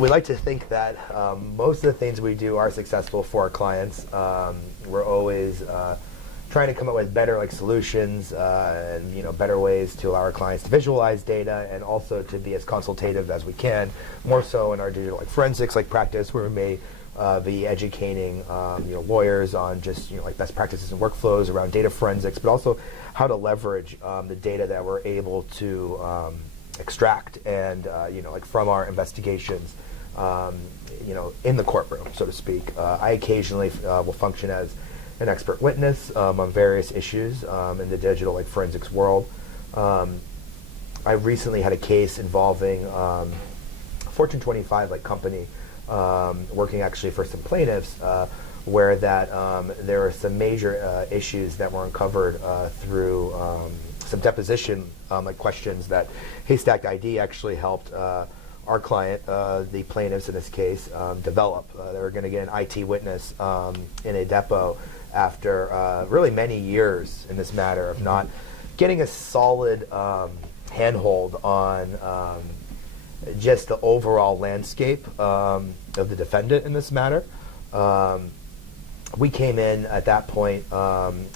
we like to think that most of the things we do are successful for our clients. We're always trying to come up with better solutions and better ways to allow our clients to visualize data and also to be as consultative as we can. More so in our digital forensics practice, where we may be educating lawyers on just best practices and workflows around data forensics, but also how to leverage the data that we're able to extract and from our investigations in the courtroom, so to speak. I occasionally will function as an expert witness on various issues in the digital forensics world. I recently had a case involving a Fortune 25 company working actually for some plaintiffs where that there were some major issues that were uncovered through some deposition questions that Haystack ID actually helped our client, the plaintiffs in this case, develop. They were going to get an IT witness in a depot after really many years in this matter of not getting a solid handhold on just the overall landscape of the defendant in this matter. We came in at that point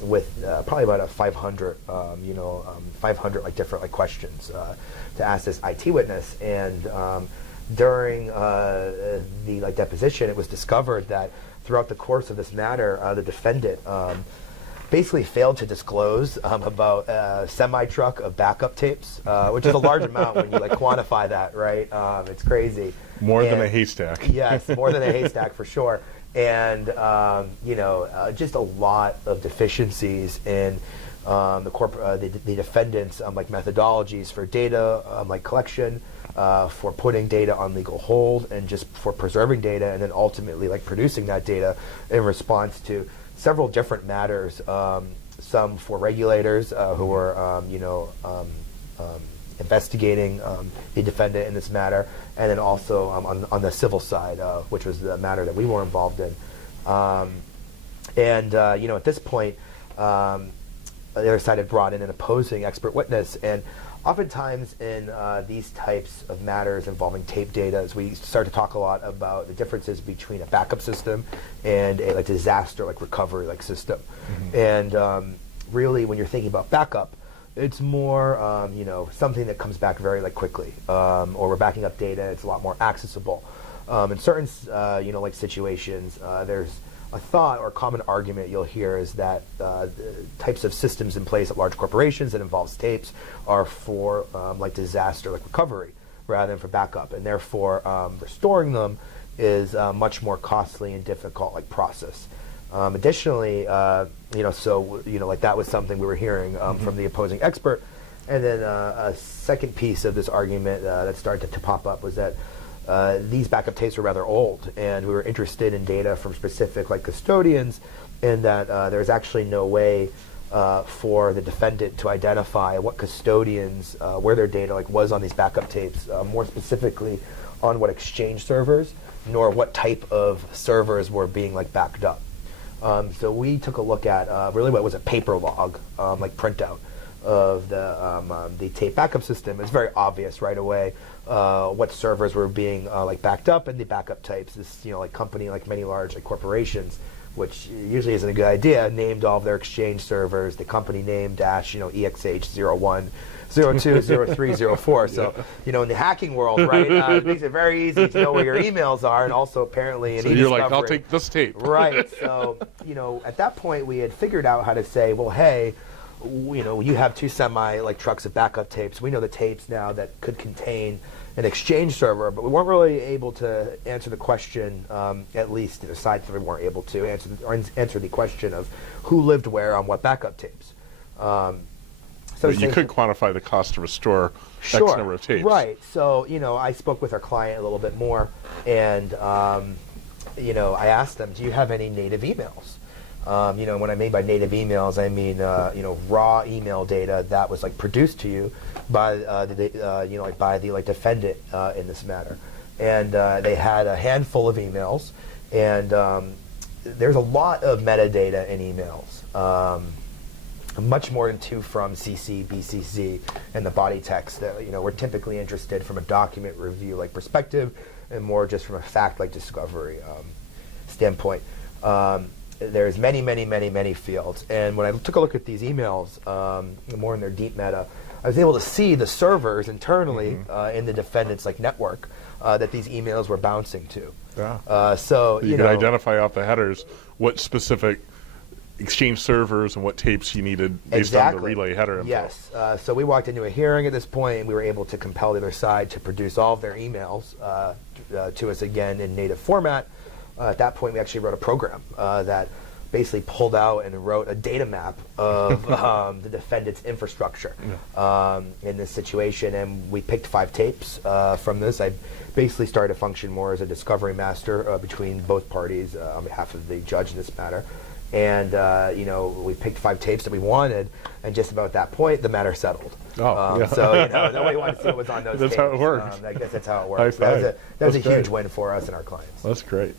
with probably about a 500, 500 different questions to ask this IT witness, and during the deposition, it was discovered that throughout the course of this matter, the defendant basically failed to disclose about a semi-truck of backup tapes, which is a large amount when you quantify that, right? It's crazy. More than a haystack. Yes, more than a haystack for sure. And just a lot of deficiencies in the defendant's methodologies for data collection, for putting data on legal hold, and just for preserving data, and then ultimately producing that data in response to several different matters. Some for regulators who were investigating the defendant in this matter, and then also on the civil side, which was the matter that we were involved in. At this point, the other side had brought in an opposing expert witness, and oftentimes in these types of matters involving tape data, as we start to talk a lot about the differences between a backup system and a disaster recovery system. Mm-hmm. And really, when you're thinking about backup, it's more something that comes back very quickly, or we're backing up data. It's a lot more accessible. In certain situations, there's a thought or common argument you'll hear is that the types of systems in place at large corporations that involves tapes are for disaster recovery rather than for backup, and therefore restoring them is a much more costly and difficult process. Additionally, that was something we were hearing from the opposing expert. And then a second piece of this argument that started to pop up was that these backup tapes were rather old, and we were interested in data from specific custodians, and that there's actually no way for the defendant to identify what custodians, where their data was on these backup tapes, more specifically on what Exchange servers, nor what type of servers were being backed up. So we took a look at really what was a paper log, printout of the tape backup system. It's very obvious right away what servers were being backed up and the backup types. This company, many large corporations, which usually isn't a good idea, named all of their Exchange servers. The company name dash EXH01. 02, 03, 04. So, in the hacking world, right, it makes it very easy to know where your emails are, and also apparently in eDiscovery. So you're I'll take this tape. Right. So, at that point we had figured out how to say, well, hey, you have two trucks of backup tapes. We know the tapes now that could contain an Exchange server, but we weren't really able to answer the question, at least aside from we weren't able to answer the question of who lived where on what backup tapes. So you could quantify the cost to restore X number of tapes. Right. So, I spoke with our client a little bit more, and, I asked them, do you have any native emails? When I mean by native emails, I mean, raw email data that was produced to you by the defendant in this matter. And they had a handful of emails, and there's a lot of metadata in emails. much more into from CC, BCC, and the body text. That, we're typically interested from a document review like perspective, and more just from a fact like discovery standpoint. There's many fields, and when I took a look at these emails, more in their deep meta, I was able to see the servers internally in the defendant's network that these emails were bouncing to. Yeah. So you could identify off the headers what specific Exchange servers and what tapes you needed based on the relay header info. Yes. So we walked into a hearing at this point, and we were able to compel the other side to produce all of their emails to us again in native format. At that point, we actually wrote a program that basically pulled out and wrote a data map of the defendant's infrastructure in this situation, and we picked 5 tapes from this. I basically started to function more as a discovery master between both parties on behalf of the judge in this matter. And we picked 5 tapes that we wanted, and just about at that point, the matter settled. So nobody wanted to see what was on those tapes. That's how it worked. I guess that's how it works. That was a huge win for us and our clients. That's great.